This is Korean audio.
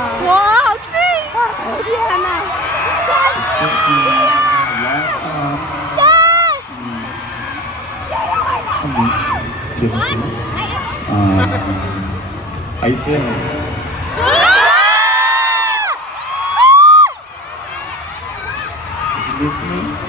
와, 찡! 우리 하나. I feel. Did you miss me?